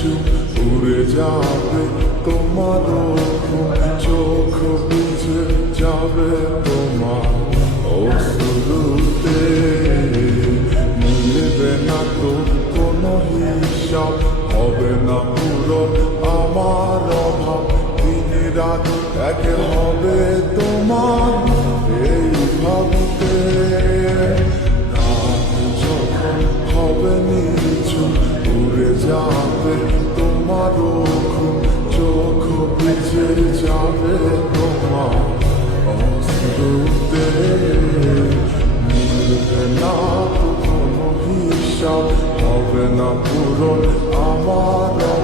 নিচু উড়ে যাবে তোমার ঘুম, চোখ বুঝে যাবে তোমার অশ্রুতে। মিলবে না তো কোনো হিসাব, হবে না পুরো আমার অভাব। দিন রাত এক হবে তোমার এই ভাবতে। রাত যখন হবে নিচু উড়ে যাবে তোমার ঘুম, চোখ ভিজে যাবে তোমার অশ্রুতে। মিলবে না তো কোনো হিসাব, হবে না পূরণ আমার